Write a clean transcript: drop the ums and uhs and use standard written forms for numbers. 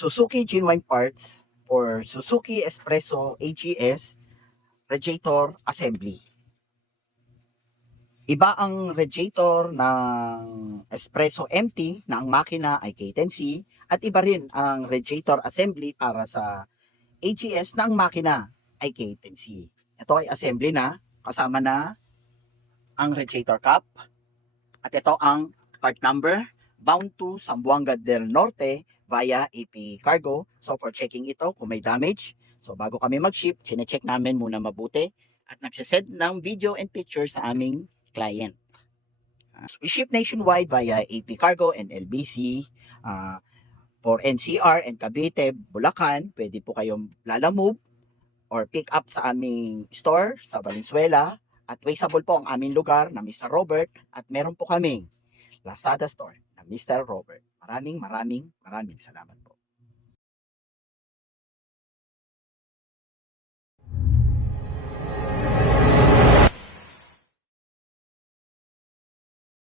Suzuki genuine parts for Suzuki Espresso AGS radiator assembly. Iba ang radiator ng Espresso MT na ang makina ay K10C at iba rin ang radiator assembly para sa AGS na ang makina ay K10C. Ito ay assembly na, kasama na ang radiator cap at ito ang part number bound to Zamboanga del Norte via AP Cargo. So for checking ito kung may damage, so bago kami mag-ship, chinecheck namin muna mabuti at nagsisend ng video and picture sa aming client. We ship nationwide via AP Cargo and LBC. For NCR and Cavite, Bulacan, pwede po kayong lalamove or pick up sa aming store sa Valenzuela. At traceable po ang aming lugar na Mr. Robert at meron po kaming Lazada store na Mr. Robert. Maraming salamat po.